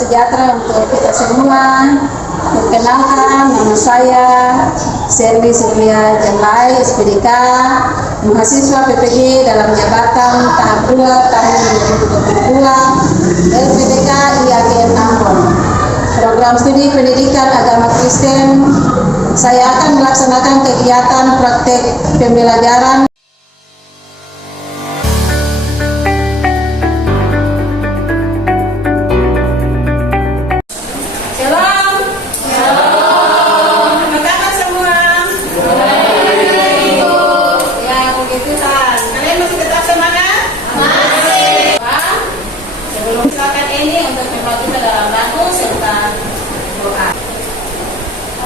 sejahtera untuk kita semua. Perkenalkan, nama saya Serli Silvia Jalai, SPDK, mahasiswa PPG dalam jabatan tahap 2 tahun 2022, LPDK IAGN Ambon. Program studi pendidikan agama Kristen, saya akan melaksanakan kegiatan praktek pembelajaran.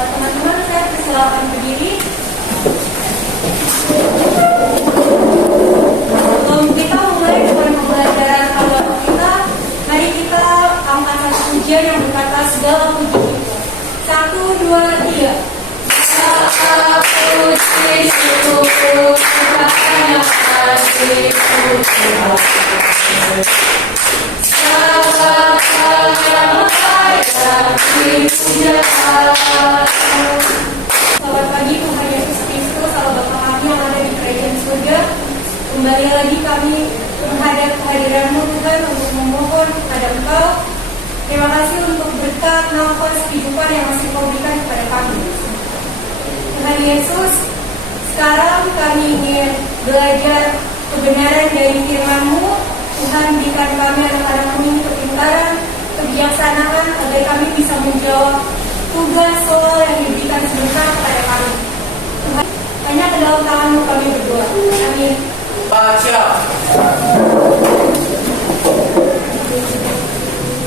Teman-teman, saya persilakan berdiri. Sebelum kita mulai dengan pembelajaran awal kita, mari kita angkat satu pujian yang berkata segala puji kita. 1, 2, 3. Segala puji syukur kepada kasih Tuhan. Segala selamat pagi Tuhan Yesus Kristus, Allah Bapa kami yang ada di kerajaan surga. Kembali lagi kami menghadap kehadiran-Mu Tuhan untuk memohon kepada Engkau. Terima kasih untuk berkat nafas kehidupan yang masih Kau berikan kepada kami. Tuhan Yesus, sekarang kami ingin belajar kebenaran dari firman-Mu. Tuhan, berikan kami anak-anak-Mu ini kepintaran, kebijaksanaan agar kami bisa menjawab tugas soal yang diberikan sebentar kepada kami. Tuhan, hanya ke dalam tangan-Mu kami berdoa. Amin. Baca.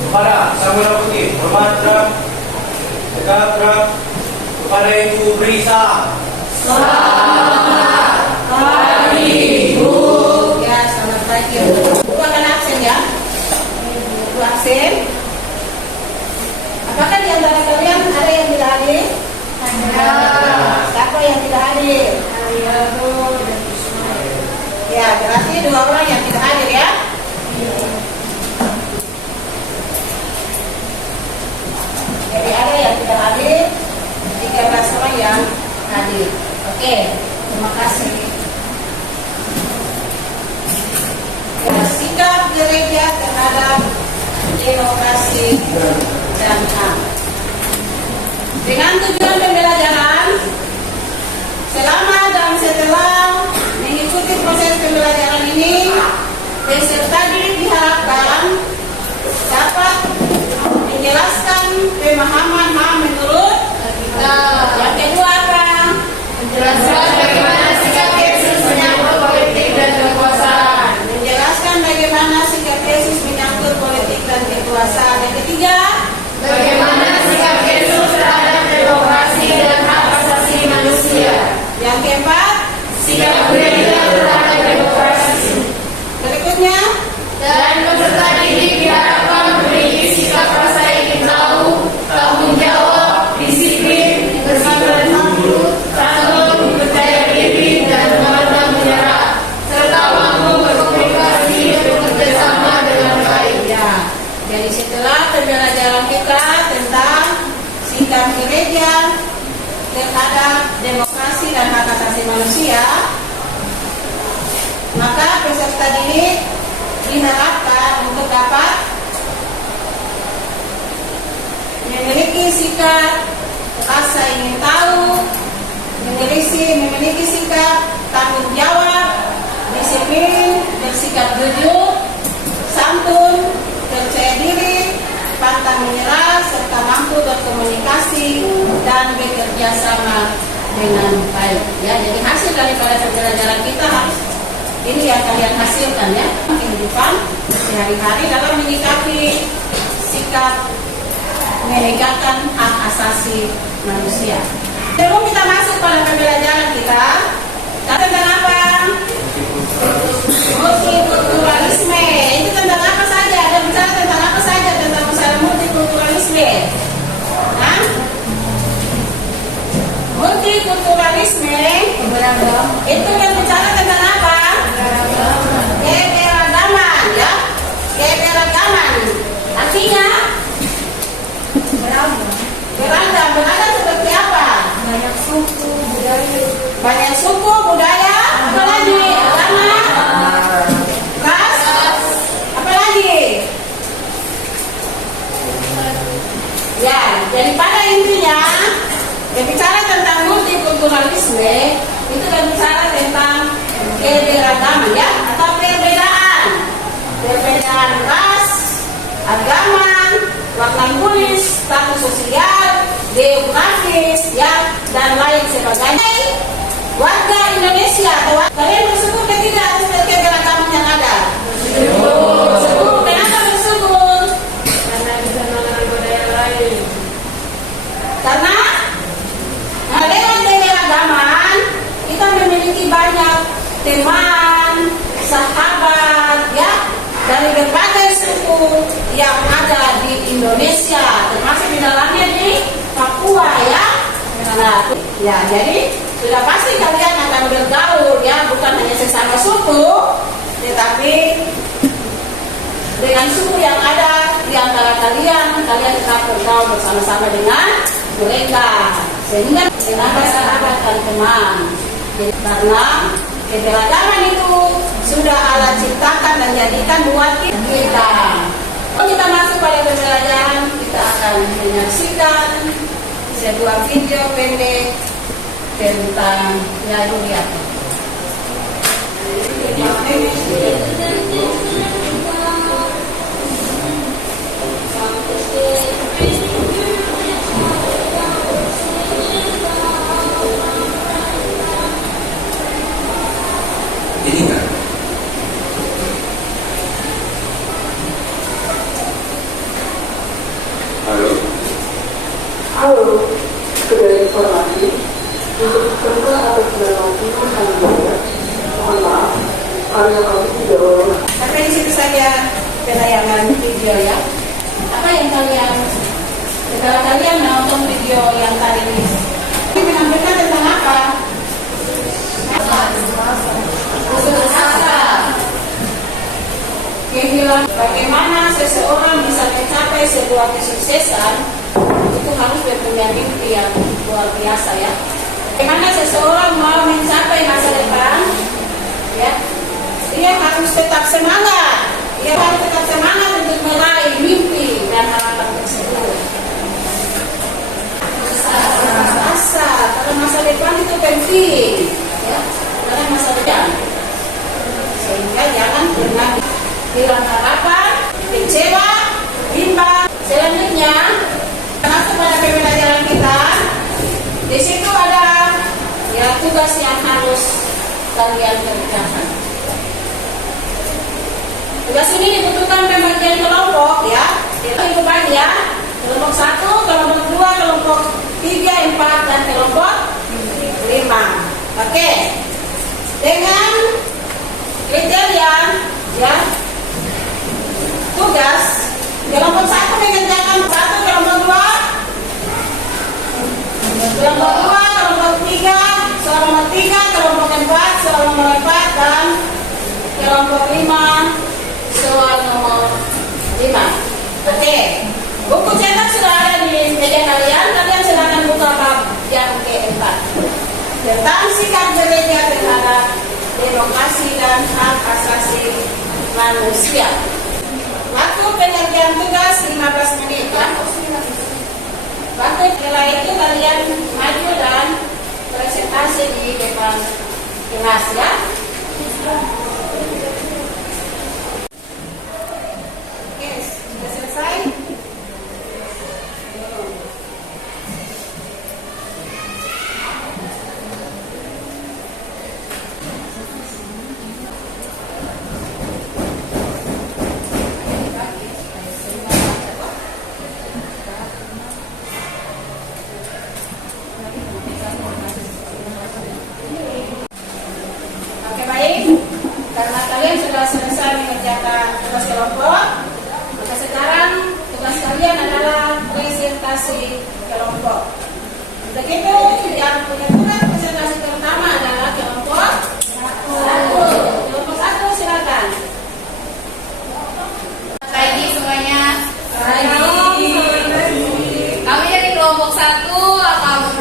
Kepada Samuel Putih, hormat kepada Ibu Brisa. Selamat pagi, Ibu. Ya, selamat pagi. Ibu akan absen ya? Ibu absen. Apakah di antara kalian ada yang tidak hadir? Ada. Siapa yang tidak hadir? Saya Bu dan Ismail. Ya, berarti 2 orang yang tidak hadir ya? Jadi ada yang tidak hadir, 13 orang yang hadir. Oke, terima kasih. Ya, sikap gereja terhadap demokrasi dan HAM. Dengan tujuan pembelajaran, selama dan setelah mengikuti proses pembelajaran ini, peserta didik diharapkan dapat menjelaskan pemahaman HAM menurut kita. Yang kedua apa? Menjelaskan bagaimana sikap Yesus menyangkut politik dan kekuasaan. Menjelaskan bagaimana sikap Yesus menyangkut politik dan kekuasaan. Yang ketiga, Bagaimana sikap Yesus terhadap demokrasi dan hak asasi manusia. yang keempat, Sikap gereja terhadap demokrasi. berikutnya, Dan peserta didik diharapkan memiliki sikap rasa ingin tahu, tanggung jawab, disiplin, bersifat mampu, tangguh, percaya diri, dan pantang menyerah, serta mampu berkomunikasi dan bekerjasama dengan baik. ya. Jadi setelah pembelajaran kita tentang sikap gereja terhadap demokrasi dan hak asasi manusia, maka peserta didik diharapkan untuk dapat memiliki sikap rasa ingin tahu, memiliki sikap tanggung jawab, disiplin, bersikap jujur, santun, percaya diri, pantang menyerah, serta mampu berkomunikasi dan bekerja sama dengan baik. Ya, jadi hasil daripada pembelajaran kita harus ini yang kalian hasilkan ya, kehidupan sehari-hari dalam menyikapi sikap menegakkan hak asasi manusia. Sebelum kita masuk pada pembelajaran kita tentang apa? Multikulturalisme. Itu tentang apa saja? Ada bicara tentang apa saja tentang masalah multikulturalisme? Hah? Multikulturalisme itu berbicara tentang apa? Keberagaman, ya. Keberagaman. Artinya ekonomis, status sosial, geografis, ya, dan lain sebagainya. Warga Indonesia, kalian bersyukur tidak atas keberagaman yang ada? Bersyukur. Kenapa bersyukur? Karena bisa mengenal budaya lain. Karena lewat keberagaman kita memiliki banyak teman, sahabat, ya, dari berbagai suku yang ada di Indonesia, termasuk di dalamnya di Papua, ya. Nah, ya, jadi sudah pasti kalian akan bergaul, ya, bukan hanya sesama suku, tetapi dengan suku yang ada di antara kalian tetap bergaul bersama-sama dengan mereka, sehingga menambah sahabat dan teman. Jadi, karena keberagaman itu sudah Allah ciptakan dan jadikan buat kita. Kalau kita masuk pada pembelajaran, kita akan menyaksikan sebuah video pendek tentang Yahudiat. Ini kan Halo, sekedar informasi untuk peserta atau pendamping kami banyak. Mohon maaf, karya kami tidak berwenang. Sampai di situ saja penayangan video, ya. Apa yang setelah kalian menonton video yang tadi ini menampilkan tentang apa? Putus asa. Kehilangan bagaimana seseorang bisa mencapai sebuah kesuksesan itu harus mempunyai mimpi yang luar biasa, ya. Bagaimana seseorang mau mencapai masa depan, ya, dia harus tetap semangat. Dia harus tetap semangat untuk meraih mimpi dan harapan tersebut. Asa, karena masa depan itu penting, ya, karena masa depan. Sehingga jangan pernah hilang harapan, kecewa, bimbang. Selanjutnya, masuk pada pembelajaran kita. Di situ ada, ya, tugas yang harus kalian kerjakan. Tugas ini dibutuhkan pembagian kelompok, ya. Itu baik, ya. Kelompok 1, kelompok 2, kelompok 3, 4, dan kelompok 5. Oke. Dengan kriteria, ya, tugas kelompok 1 mengerjakan 1, kelompok 2, kelompok 2, kelompok 3, kelompok 3, kelompok 4, kelompok 4, dan kelompok 5, soal nomor 5. Oke. Buku cetak sudah ada di meja kalian. Kalian silakan buka bab yang keempat tentang sikap gereja terhadap demokrasi dan hak asasi manusia. Waktu pengerjaan tugas 15 menit, ya. Waktu setelah itu kalian maju dan presentasi di depan kelas, ya. Oke, sudah selesai. Oke, baik. Karena kalian sudah selesai mengerjakan tugas kelompok, maka sekarang tugas kalian adalah presentasi kelompok. Untuk itu, yang punya tugas presentasi pertama adalah kelompok 1. Kelompok 1, silakan. Pagi semuanya. Pagi. Kami dari kelompok 1 akan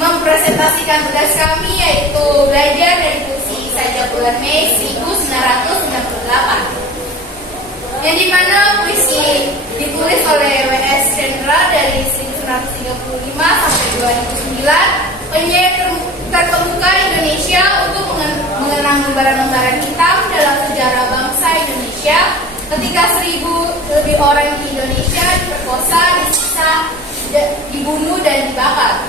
mempresentasikan tugas kami, yaitu belajar dari puisi Saja Bulan Mei 1998, yang dimana puisi ditulis oleh W.S. Chandra dari 1935 sampai 2009, menjadi terkemuka Indonesia untuk mengenang lembaran-lembaran hitam dalam sejarah bangsa Indonesia ketika 1000 lebih orang di Indonesia diperkosa, disiksa, dibunuh dan dibakar.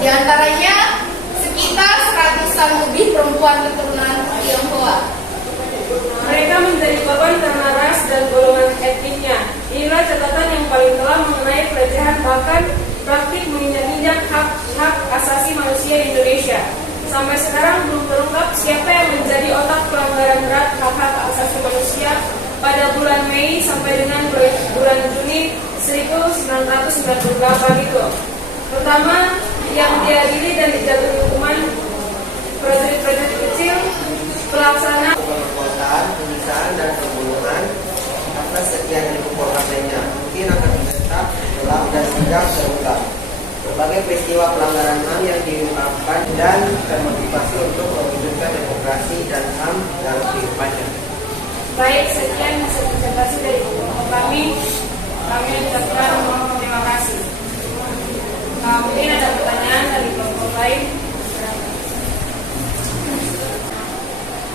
Di antaranya sekitar 100-an lebih perempuan keturunan Tionghoa. Mereka menjadi korban karena ras dan golongan etniknya. Inilah catatan yang paling kelam mengenai pelecehan bahkan praktik menginjak-injak hak asasi manusia di Indonesia. Sampai sekarang belum terungkap siapa yang menjadi otak pelanggaran berat hak asasi manusia pada bulan Mei sampai dengan bulan Juni 1998 itu. Pertama, yang diadili dan dijatuhi hukuman prajurit-prajurit kecil pelaksana pemerkosaan, penyiksaan, dan pembunuhan atas sekian ribu korban lainnya mungkin akan tetap terulang dan tidak terulang. Berbagai peristiwa pelanggaran HAM yang diungkapkan dan termotivasi untuk mewujudkan demokrasi dan HAM dalam kehidupannya. baik sekian presentasi dari kami. Kami ucapkan mohon terima kasih. Mungkin ada pertanyaan dari kelompok lain.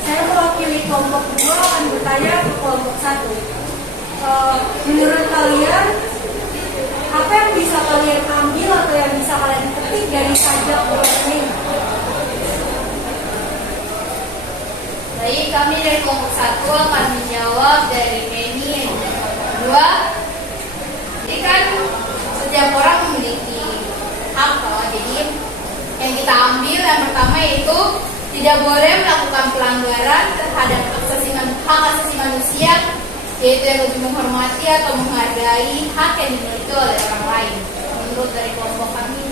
Saya mewakili kelompok 2 akan bertanya ke kelompok 1. Menurut kalian, apa yang bisa kalian ambil atau yang bisa kalian petik dari sajak bulan Mei? Baik, kami dari kelompok 1 akan menjawab dari Meni yang kedua. Jadi kan setiap orang memiliki hak, jadi yang kita ambil yang pertama yaitu tidak boleh melakukan pelanggaran terhadap hak asasi manusia, yaitu yang lebih menghormati atau menghargai hak yang dimiliki oleh orang lain. Menurut dari kelompok kami,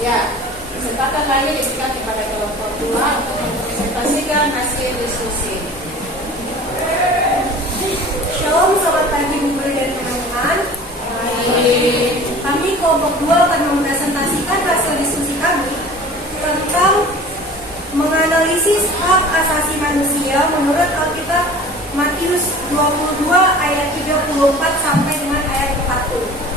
Ya, kesempatan lagi diberikan kepada kelompok 2 untuk mempresentasikan hasil diskusi. Shalom, selamat pagi Bunda dan teman-teman. Kami kelompok 2 akan mempresentasikan hasil diskusi kami tentang menganalisis hak asasi manusia menurut Alkitab Matius 22 ayat 34 sampai dengan ayat 40.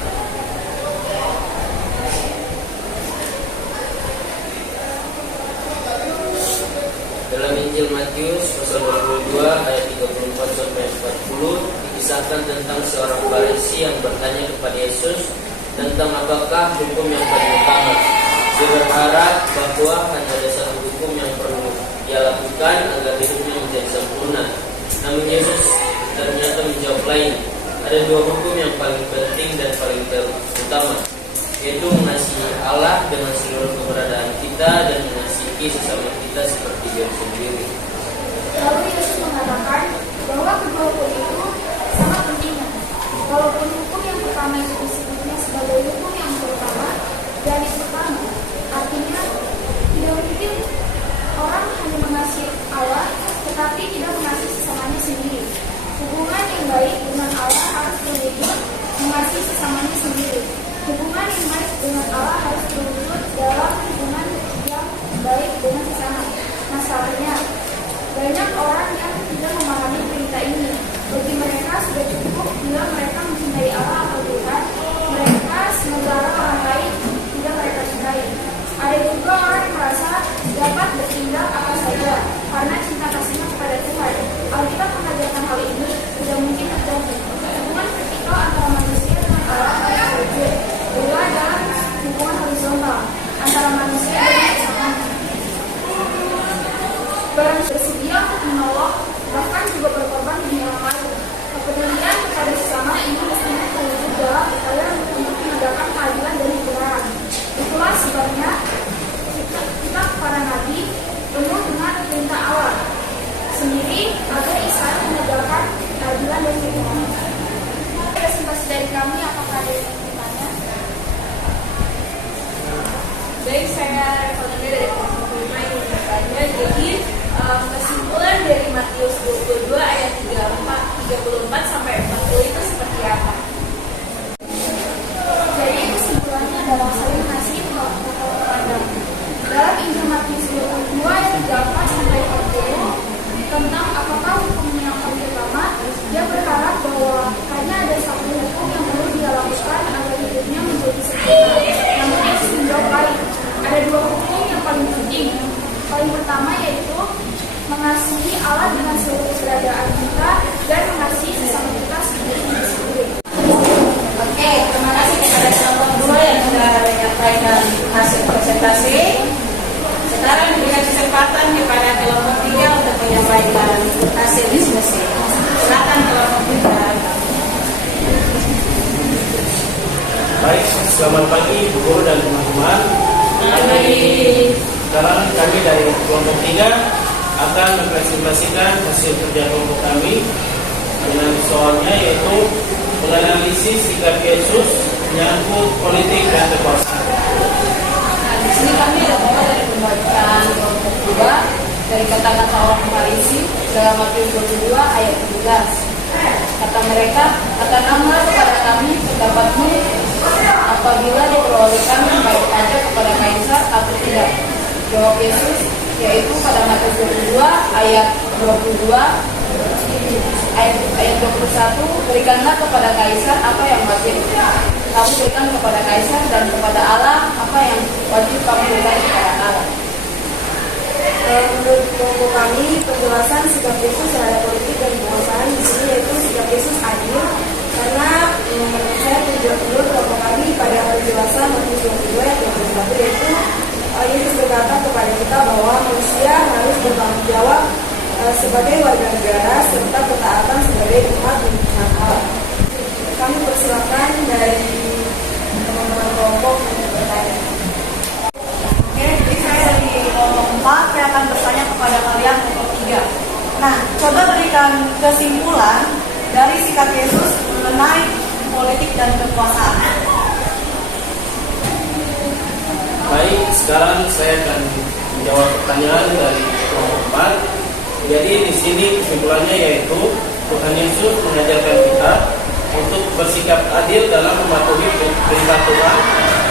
Dalam Injil Matius pasal 22 ayat 34 sampai 40 dikisahkan tentang seorang Farisi yang bertanya kepada Yesus tentang apakah hukum yang paling utama. Dia berharap bahwa hanya ada satu hukum yang perlu dia lakukan agar hidupnya menjadi sempurna. Namun Yesus ternyata menjawab lain. Ada dua hukum yang paling penting dan paling utama, yaitu mengasihi Allah dengan seluruh keberadaan kita dan mengasihi sesama kita seperti diri sendiri. Lalu Yesus mengatakan bahwa kedua hukum itu sangat penting. Walaupun hukum yang pertama itu disebutnya sebagai hukum yang pertama dan yang pertama, artinya tidak mungkin orang hanya mengasihi Allah tetapi tidak mengasihi sesamanya sendiri. Hubungan yang baik dengan Allah harus terwujud mengasihi sesamanya sendiri. Hubungan yang baik dengan Allah harus terwujud dalam hubungan yang baik dengan sesama. Masalahnya, banyak orang yang tidak memahami perintah ini. Bagi mereka sudah cukup bila mereka mencintai Allah atau Tuhan. Mereka sementara orang lain tidak mereka cintai. Ada juga orang yang merasa dapat bertindak apa saja karena cinta kasihnya kepada Tuhan. Alkitab mengajarkan hal ini tidak mungkin terjadi. Hubungan vertikal antara manusia dengan Allah harus terwujud. Juga dalam hubungan horizontal antara manusia dan sesamanya. Barang bersedia untuk menolong, bahkan juga berkorban demi orang lain. Kepedulian kepada sesama ini mestinya terwujud dalam upaya untuk menegakkan keadilan dan kebenaran. Itulah sebabnya kita para nabi penuh dengan perintah Allah sendiri agar Israel menegakkan keadilan dan kebenaran. Presentasi dari kami, apakah ada yang bertanya? Baik, saya referensi dari kelompok 5 yang bertanya. Jadi kesimpulan dari Matius 22 ayat 34 sampai 40 itu seperti apa? Jadi kesimpulannya adalah saling mengasihi kepada. Dalam Injil Matius 22 ayat 34 sampai 40 tentang apakah hukum yang paling utama, dia berharap bahwa hanya ada satu hukum yang perlu dia lakukan agar hidupnya menjadi sempurna. Namun Yesus menjawab lain. Ada dua hukum yang paling penting. Paling pertama yaitu mengasihi Allah dengan seluruh keberadaan kita dan mengasihi sesama kita seperti diri sendiri. Oke, sudah menyampaikan hasil presentasi. Sekarang diberikan kesempatan kepada kelompok 3 untuk menyampaikan hasil diskusi. Silakan kelompok 3. Baik, selamat pagi Bu Guru dan teman-teman. Sekarang kami dari kelompok 3 akan mempresentasikan hasil kerja kelompok kami dengan soalnya yaitu menganalisis sikap Yesus menyangkut politik dan kekuasaan. Nah, di sini kami dapat dari pembacaan kelompok 2 dari kata-kata orang Farisi dalam Matius 22 ayat 17. Kata mereka, katakanlah kepada kami pendapatmu, apabila diperoleh kami baik aja kepada Kaisar atau tidak? Jawab Yesus, yaitu pada Matius 22 ayat 22 ayat 21, berikanlah kepada Kaisar apa yang wajib kamu berikan kepada Kaisar, dan kepada Allah apa yang wajib kamu berikan kepada Allah. Menurut kelompok kami, penjelasan sikap Yesus terhadap politik dan kekuasaan di sini yaitu sikap Yesus adil, karena menurut saya menurut kelompok kami pada penjelasan Matius 22 ayat 21 yaitu Yesus berkata kepada kita bahwa manusia harus bertanggung jawab sebagai warga negara serta ketaatan sebagai umat Allah. Kami persilakan dari teman-teman kelompok untuk bertanya. Oke, jadi saya dari kelompok 4, saya akan bertanya kepada kalian kelompok 3. Nah, coba berikan kesimpulan dari sikap Yesus mengenai politik dan kekuasaan. Baik, sekarang saya akan menjawab pertanyaan dari kelompok 4. Jadi di sini kesimpulannya yaitu Tuhan Yesus mengajarkan kita untuk bersikap adil dalam mematuhi perintah Tuhan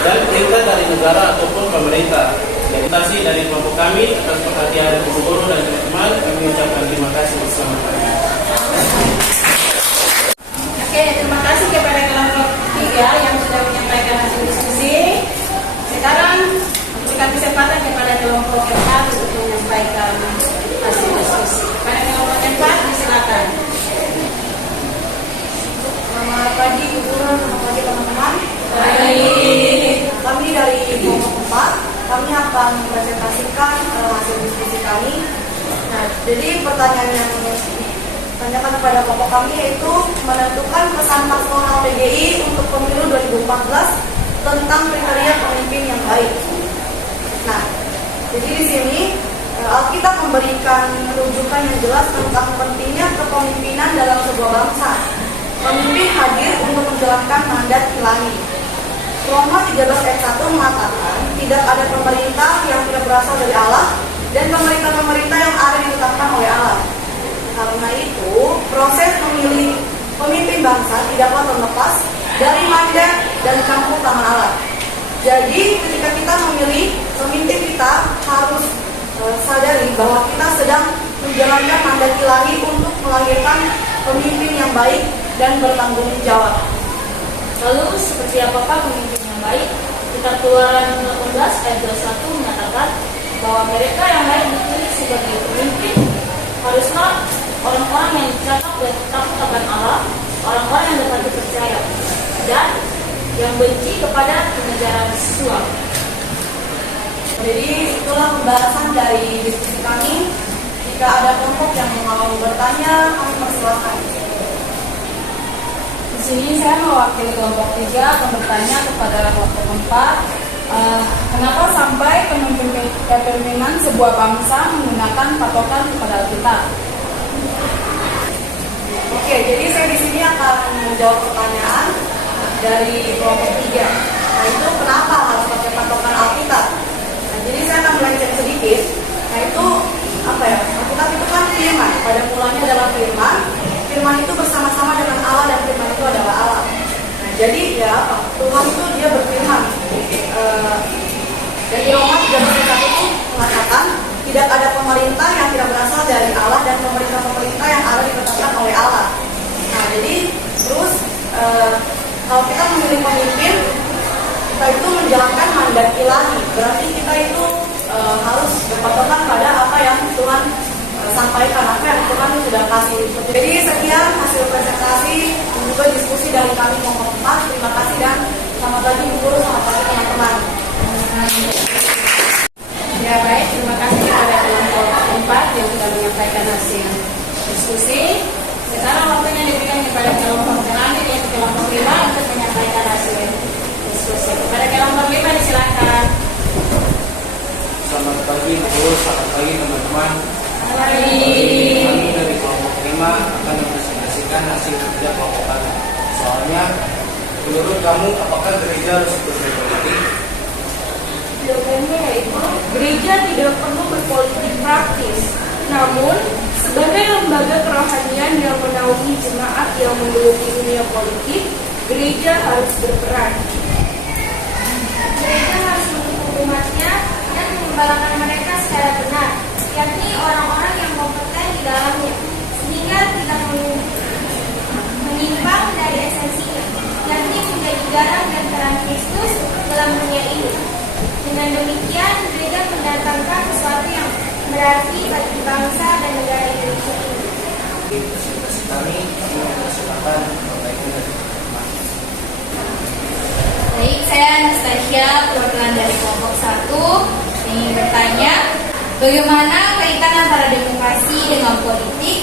dan perintah dari negara ataupun pemerintah. Terima kasih dari kelompok kami atas perhatian Bu Guru dan teman-teman. Kami ucapkan terima kasih. Selamat pagi. Oke, terima kasih kepada kelompok 3 yang sudah menyampaikan hasil diskusi. Sekarang berikan kesempatan kepada kelompok 4 untuk menyampaikan hasil diskusi. Pada kelompok 4, silakan. Selamat pagi Bu Guru, selamat pagi teman-teman. Kami dari kelompok 4, kami akan mempresentasikan hasil diskusi kami. Nah, jadi pertanyaan yang ditanyakan kepada kelompok kami yaitu menentukan pesan pastoral PGI untuk pemilu 2014 tentang kriteria pemimpin yang baik. Nah, jadi di sini Alkitab memberikan rujukan yang jelas tentang pentingnya kepemimpinan dalam sebuah bangsa. Pemimpin hadir untuk menjalankan mandat ilahi. Roma 13 ayat 1 mengatakan tidak ada pemerintah yang tidak berasal dari Allah dan pemerintah-pemerintah yang ada ditetapkan oleh Allah. Karena itu, proses memilih pemimpin bangsa tidaklah terlepas dari mandat dan campur tangan Allah. Jadi, ketika kita memilih pemimpin, kita harus sadari bahwa kita sedang menjalankan mandat ilahi untuk melahirkan pemimpin yang baik dan bertanggung jawab. Lalu seperti apakah pemimpin yang baik? Kitab Keluaran 18 ayat 21 menyatakan bahwa mereka yang lain dipilih sebagai pemimpin haruslah orang-orang yang cakap dan takut akan Allah, orang-orang yang dapat dipercaya, dan yang benci kepada pengejaran seksual. Jadi itulah pembahasan dari diskusi kami. Jika ada kelompok yang mau bertanya, kami persilakan. Di sini saya mewakili kelompok 3 akan bertanya kepada kelompok 4. Kenapa sampai kepemimpinan sebuah bangsa menggunakan patokan kepada Alkitab? Oke, jadi saya di sini akan menjawab pertanyaan dari kelompok 3. Nah, itu kenapa harus pakai patokan Alkitab? Nah, jadi saya akan melenceng sedikit. Nah, itu apa ya? Alkitab itu kan firman. Pada mulanya adalah firman. Firman itu bersama-sama dengan Allah dan firman itu adalah Allah. Nah, jadi ya apa? Tuhan itu dia berfirman. Dari Roma 13 itu mengatakan tidak ada pemerintah yang tidak berasal dari Allah dan pemerintah-pemerintah yang ada ditetapkan oleh Allah. Nah, jadi terus kalau kita memilih pemimpin, kita itu menjalankan mandat ilahi. Berarti kita itu harus berpatokan pada apa yang Tuhan sampaikan, apa yang Tuhan sudah kasih. Jadi sekian hasil presentasi dan juga diskusi dari kami kelompok 4. Terima kasih dan Selamat pagi Bu Guru, selamat pagi teman-teman. Ya baik, terima kasih kepada kelompok 4 yang sudah menyampaikan hasil diskusi. Sekarang waktunya diberikan kepada kelompok selanjutnya yaitu kelompok 5 untuk menyampaikan hasil diskusi. Kepada kelompok 5 disilakan. Selamat pagi Bu, selamat pagi teman-teman. Kami dari kelompok 5 akan mempresentasikan hasil kerja kelompok kami. Soalnya, menurut kamu apakah gereja harus berpolitik? Jawabannya yaitu gereja tidak perlu berpolitik praktis. Namun, sebagai lembaga kerohanian yang menaungi jemaat yang menggeluti dunia politik, gereja harus berperan. Gereja harus mendukung umatnya dan mengembalakan mereka secara benar, yakni orang-orang yang kompeten di dalamnya, sehingga tidak menyimpang dari esensinya, yakni menjadi garam dan terang Kristus dalam dunia ini. Dengan demikian, gereja mendatangkan sesuatu yang berarti bagi bangsa dan negara Indonesia ini. Di presentasi kami mempersilakan perbaikan dari teman-teman. Baik, saya Anastasia, perwakilan dari kelompok 1, ingin bertanya, bagaimana kaitan antara demokrasi dengan politik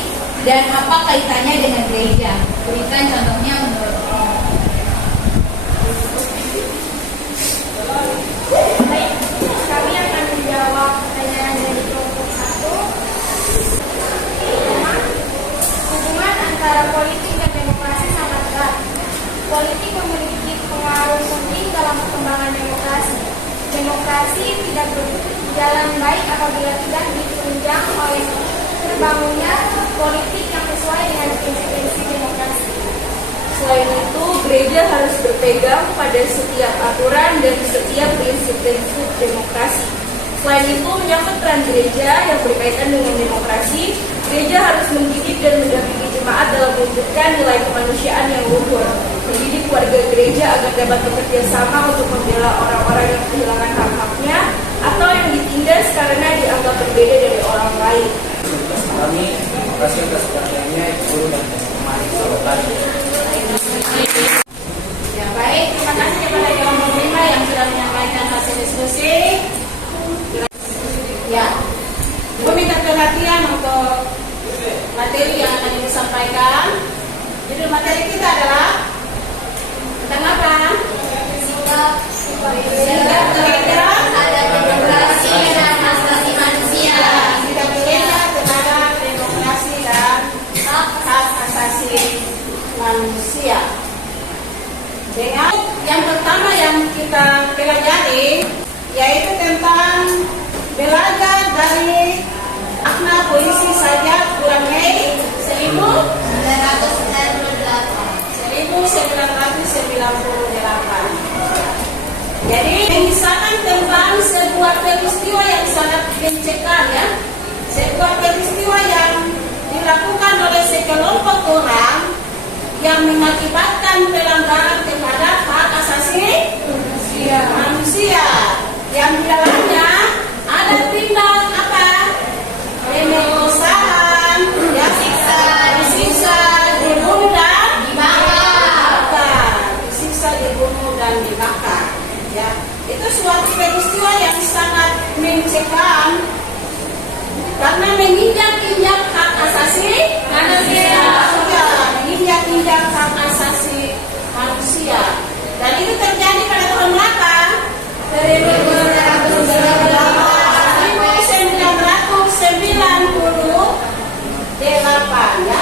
dan apa kaitannya dengan gereja? Berikan contohnya menurut kamu. Baik, kami akan menjawab pertanyaan dari kelompok 1. Hubungan antara politik dan demokrasi sangat erat. Politik memiliki pengaruh penting dalam perkembangan demokrasi. Demokrasi tidak berjalan baik apabila tidak ditunjang oleh terbangunnya politik yang sesuai dengan prinsip-prinsip demokrasi. Selain itu, gereja harus berpegang pada setiap aturan dan setiap prinsip-prinsip demokrasi. Selain itu, menyangkut peran gereja yang berkaitan dengan demokrasi, gereja harus mendidik dan mendampingi jemaat dalam mewujudkan nilai kemanusiaan yang luhur, mendidik warga gereja agar dapat bekerja sama untuk membela orang-orang yang kehilangan hak-haknya atau yang ditindas karena dianggap berbeda dari orang lain. Kami, terima kasih atas perhatiannya, Ibu Guru dan teman-teman. Selamat pagi. Ya baik, terima kasih kepada kelompok 5 yang sudah menyampaikan hasil diskusi. Ya, Ibu minta perhatian untuk materi yang akan Ibu sampaikan. Judul materi kita adalah tentang apa? Sikap gereja Ada demokrasi dan hak asasi manusia. Sikap gereja terhadap demokrasi dan hak asasi manusia. Dengan yang pertama yang kita pelajari yaitu tentang belajar dari makna puisi saja bulan Mei 1998. Jadi mengisahkan tentang sebuah peristiwa yang sangat mencekam ya, sebuah peristiwa yang dilakukan oleh sekelompok orang yang mengakibatkan pelanggaran terhadap hak asasi manusia yang di dalamnya ada tindak apa? Pemerkosaan, ya, disiksa, dibunuh dan dibakar. Disiksa, dibunuh dan dibakar. Ya, itu suatu peristiwa yang sangat mencekam karena menginjak-injak hak asasi manusia. Menginjak-injak hak asasi manusia. Dan itu terjadi pada tahun berapa? 1998 ya.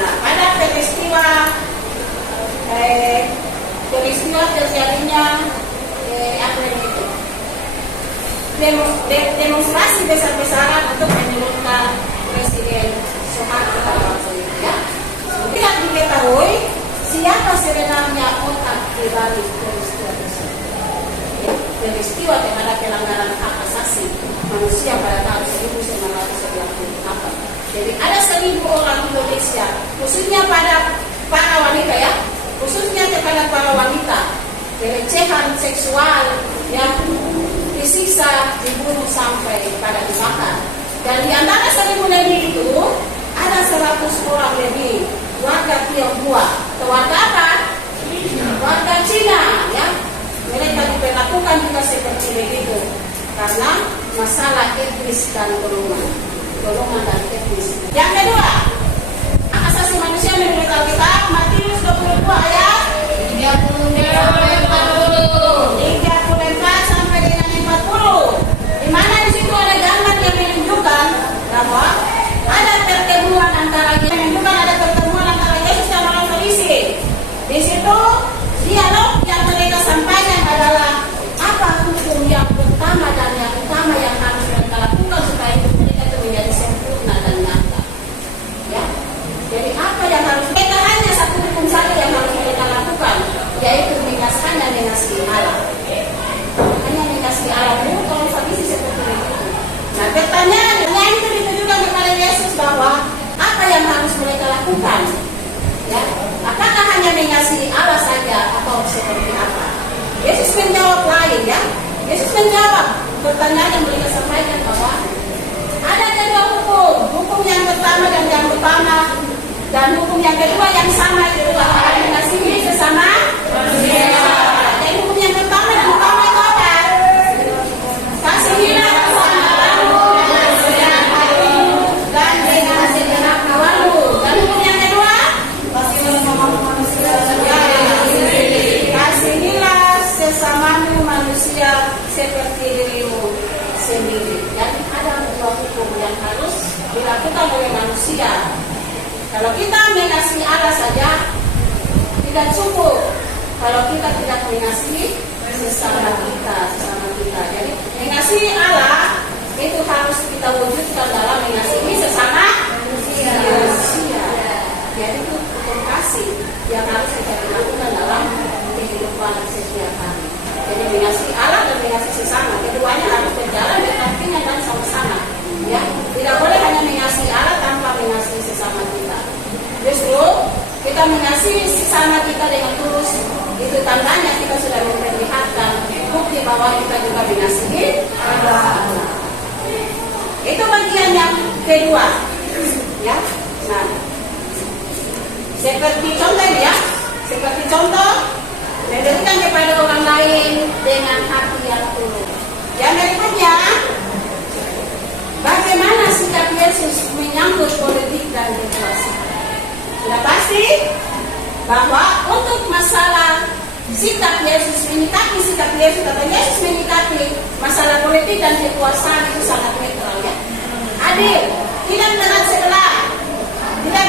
Ada peristiwa terjadinya demonstrasi besar-besaran untuk menyebutkan Presiden Soeharto waktu itu ya. Tidak diketahui siapa sebenarnya otak dibalik peristiwa tersebut. Peristiwa terhadap pelanggaran hak asasi manusia pada tahun 1998. Jadi ada 1.000 orang Indonesia, khususnya pada para wanita ya, khususnya kepada para wanita, pelecehan seksual yang disiksa, dibunuh sampai pada dibakar. Dan di antara 1.000 lebih itu ada 100 orang lebih warga Tionghoa, atau warga apa? Warga Cina ya. dan golongan dan teknis. Yang kedua, hak asasi manusia menurut Alkitab Matius 22 ayat 34 sampai dengan 40. Di mana di situ ada gambar yang menunjukkan bahwa ada pertemuan antara Yesus dan orang Farisi. Di situ dialog yang mereka sampaikan adalah apa hukum yang pertama dan yang utama yang harus mereka lakukan supaya hidup mereka itu menjadi sempurna dan nyata. Ya, jadi apa yang harus mereka, hanya satu hukum saja yang harus mereka lakukan, yaitu mengasihi dan mengasihi Allah. Hanya mengasihi Allah. Dulu kalau Farisi seperti itu. Nah, pertanyaannya itu ditujukan kepada Yesus bahwa apa yang harus mereka lakukan? Ya, apakah hanya mengasihi Allah saja atau seperti apa? Yesus menjawab lain, ya. Yesus menjawab pertanyaan yang mereka sampaikan bahwa ada dua hukum. Hukum yang pertama dan yang utama, dan hukum yang kedua yang sama itu adalah mengasihi sesama manusia. Jadi hukum yang pertama dan utama itu apa? Kasihilah sesama kamu dan dengan segenap kawanmu. Dan hukum yang kedua, kasihilah sesamamu manusia seperti dirimu sendiri. Jadi ada dua hukum yang harus dilakukan oleh manusia. Kalau kita mengasihi Allah saja tidak cukup kalau kita tidak mengasihi sesama kita. Jadi mengasihi Allah itu harus kita wujudkan dalam mengasihi sesama manusia. Jadi itu hukum kasih yang harus kita lakukan dalam kehidupan setiap hari. Jadi mengasihi Allah dan mengasihi sesama, keduanya harus berjalan berdampingan dan sama-sama. Ya, tidak boleh hanya mengasihi Allah tanpa mengasihi sesama kita. Justru kita mengasihi sesama kita dengan tulus, itu tandanya kita sudah memperlihatkan bukti bahwa kita juga mengasihi Allah. Itu bagian yang kedua. Ya, nah, seperti contoh memberikan kepada orang lain dengan hati yang tulus. Yang berikutnya, bagaimana sikap Yesus menyambut politik dan kekuasaan? Sudah pasti bahwa untuk masalah sikap Yesus atau Yesus menyikapi masalah politik dan kekuasaan itu sangat netral, ya. Adil, tidak berat sebelah, tidak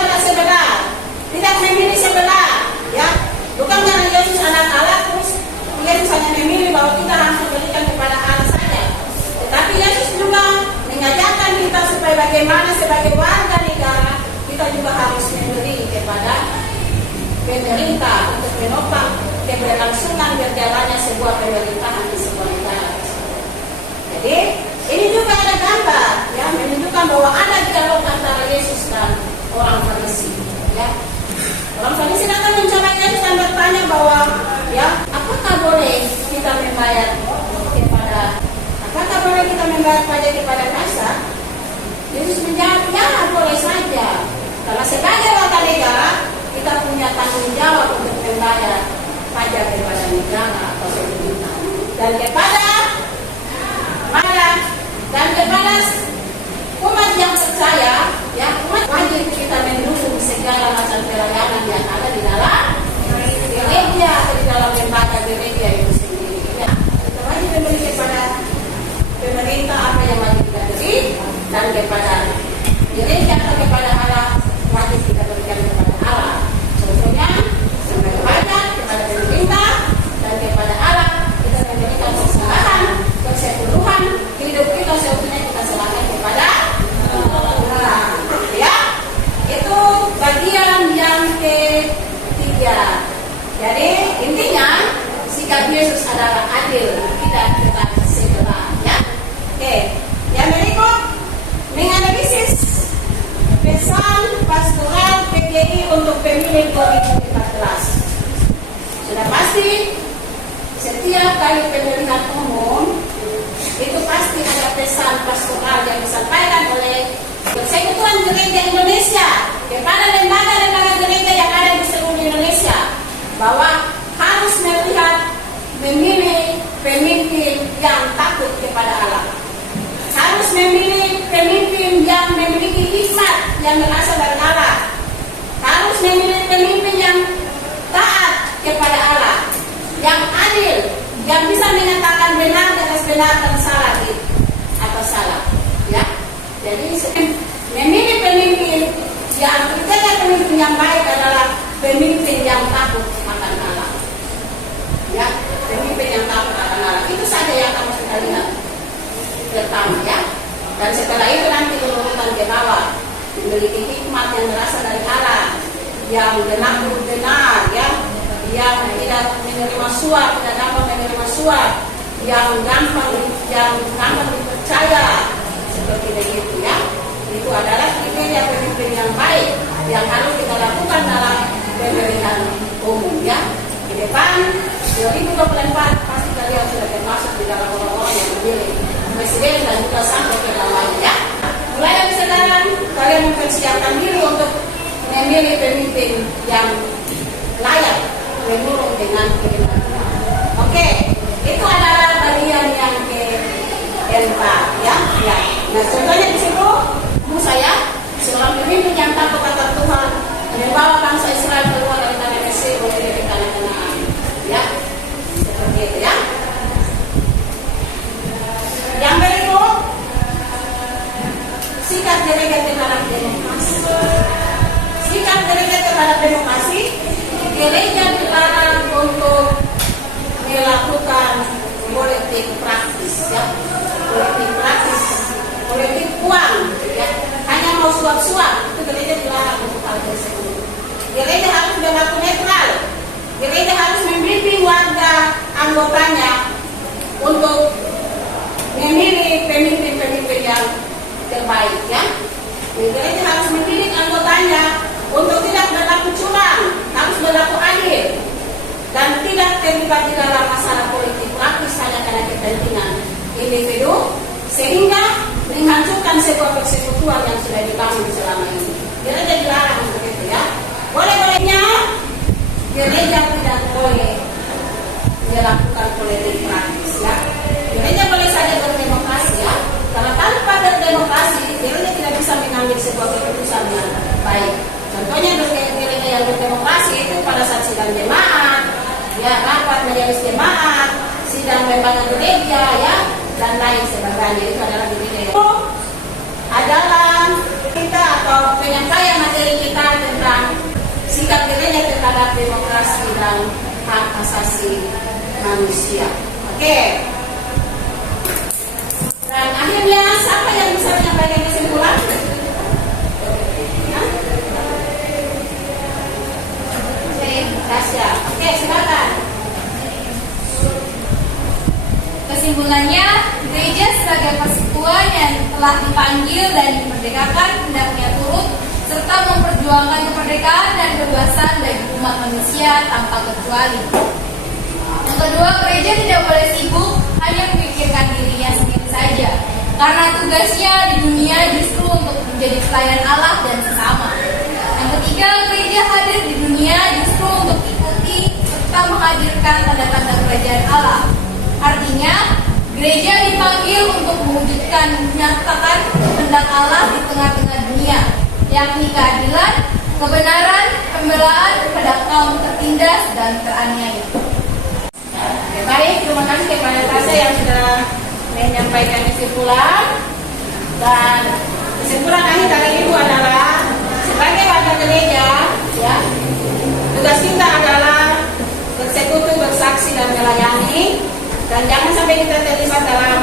memilih sebelah, ya. Bukan karena Yesus anak Allah terus Yesus hanya memilih bahwa kita harus memberikan kepada Allah saja. Tetapi Yesus juga mengajarkan kita supaya bagaimana sebagai warga negara kita juga harus memberi kepada pemerintah untuk menopang keberlangsungan berjalannya sebuah pemerintahan di sebuah negara. Jadi ini juga ada gambar, ya, menunjukkan bahwa ada dialog antara Yesus dan orang Farisi, ya. Orang Farisi datang mencoba Yesus dan bertanya bahwa, ya, apakah boleh kita membayar pajak kepada Kaisar? Yesus menjawab, ya, boleh saja. Karena sebagai warga negara kita punya tanggung jawab untuk membayar pajak kepada negara atau pemerintah dan kepada umat yang percaya, ya, umat wajib kita mendukung segala macam pelayanan yang ada di dalam gereja atau di dalam lembaga gereja itu sendiri. Ya, kita wajib memberi kepada pemerintah apa yang wajib kita beri, dan kepada gereja atau kepada Allah wajib kita berikan kepada Allah. Contohnya sebagai pajak kepada pemerintah dan kepada Allah kita memberikan persembahan keseluruhan hidup kita seutuhnya kita serahkan kepada Allah. Ya, itu bagian yang ketiga. Jadi intinya sikap Yesus adalah adil, tidak berat sebelah. Ya, oke. Yang berikut menganalisis pesan pastoral PGI untuk pemilu 2014. Sudah pasti setiap kali pemilihan umum itu pasti ada pesan pastoral yang disampaikan oleh Persekutuan Gereja Indonesia kepada lembaga-lembaga gereja yang ada di seluruh Indonesia bahwa harus memilih pemimpin yang takut kepada Allah, harus memilih berasal dari Allah. Harus memilih pemimpin yang taat kepada Allah, yang adil, yang bisa menyatakan benar dengan benar dan salah atau salah. Ya, jadi memilih pemimpin yang kriteria pemimpin yang baik adalah pemimpin yang takut akan Allah. Ya, pemimpin yang takut akan Allah. Itu saja yang kamu sudah lihat pertama ya. Dan setelah itu nanti urutan ke bawah, memiliki hikmat yang berasal dari Allah, yang benar, ya, yang tidak menerima suap, tidak gampang menerima suap, yang gampang dipercaya, seperti begitu ya. Itu adalah kriteria pemimpin yang baik yang harus kita lakukan dalam pemilihan umum ya. Di depan 2024 pasti kalian sudah termasuk di dalam orang-orang yang memilih presiden dan juga sampai ke bawahnya ya. Mulai dari sekarang kalian mempersiapkan diri untuk memilih pemimpin yang layak menurut dengan kebenaran. Oke, itu adalah bagian yang keempat ya. Ya. Nah contohnya di situ Musa ya, seorang pemimpin yang takut akan Tuhan membawa bangsa Israel keluar dari tanah Mesir menuju ke tanah Kanaan. Ya, seperti itu ya. Yang berikut, sikap gereja terhadap demokrasi. Sikap gereja terhadap demokrasi, gereja dilarang untuk melakukan politik praktis, ya, politik praktis, politik uang, ya, hanya mau suap-suap, itu gereja dilarang untuk hal tersebut. Gereja harus berlaku netral, gereja harus membimbing warga anggotanya untuk memilih pemimpin-pemimpin yang terbaik ya. Gereja harus memilih anggotanya untuk tidak berlaku curang, harus berlaku adil dan tidak terlibat di dalam masalah politik praktis hanya karena kepentingan individu sehingga menghancurkan sebuah persekutuan yang sudah dibangun selama ini. Gereja dilarang begitu ya. Boleh-bolehnya gereja tidak boleh melakukan politik praktis ya. Gereja boleh saja berdemokrasi ya. Karena tanpa berdemokrasi, gereja tidak bisa mengambil sebuah keputusan yang baik. Contohnya gereja yang berdemokrasi itu pada saat sidang jemaat, ya, rapat majelis jemaat, sidang lembaga gereja, ya, dan lain sebagainya. Itu adalah gereja. Itu adalah kita atau penyampaian materi kita tentang sikap gereja terhadap demokrasi dan hak asasi manusia. Oke. Dan akhirnya siapa yang bisa menyampaikan kesimpulan? Tasya. Oke, silakan. Kesimpulannya, gereja sebagai persekutuan yang telah dipanggil dan dimerdekakan hendaknya turut serta memperjuangkan kemerdekaan dan kebebasan bagi umat manusia tanpa kecuali. Yang kedua, gereja tidak boleh sibuk hanya memikirkan dirinya sendiri saja, karena tugasnya di dunia justru untuk menjadi pelayan Allah dan sesama. Yang ketiga, gereja hadir di dunia justru untuk ikuti serta menghadirkan tanda-tanda kerajaan Allah. Artinya, gereja dipanggil untuk mewujudkan menyatakan kehendak Allah di tengah-tengah dunia, yakni keadilan, kebenaran, pembelaan kepada kaum tertindas dan teraniaya. Baik, terima kasih kepada Tasya yang sudah menyampaikan kesimpulan. Dan kesimpulan akhir dari Ibu adalah sebagai warga gereja, ya, tugas kita adalah bersekutu, bersaksi dan melayani. Dan jangan sampai kita terlibat dalam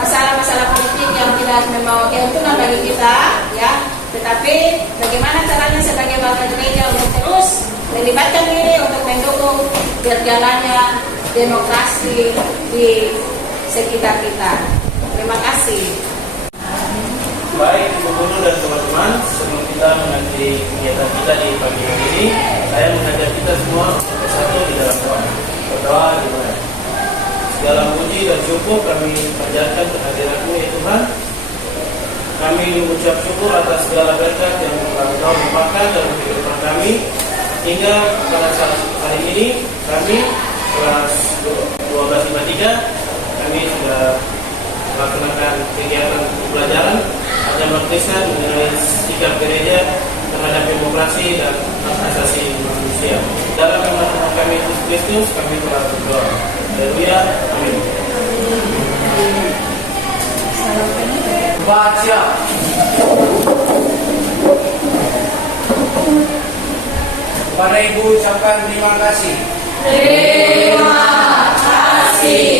masalah-masalah politik yang tidak membawa keuntungan bagi kita, ya. Tetapi bagaimana caranya sebagai warga gereja untuk terus melibatkan diri untuk mendukung berjalannya demokrasi di sekitar kita. Terima kasih. Baik, Ibu Guru dan teman-teman, sebelum kita mengakhiri kegiatan kita di pagi hari ini, saya mengajak kita semua bersatu di dalam doa. Berdoa dimulai. Segala puji dan syukur kami panjatkan kehadirat-Mu ya Tuhan. Kami mengucap syukur atas segala berkat yang telah Engkau limpahkan dalam kehidupan kami, hingga pada saat hari ini kami kelas 1253 kami sudah melaksanakan kegiatan pembelajaran agama Kristen mengenai sikap gereja Kepada Ibu ucapkan terima kasih. Terima kasih.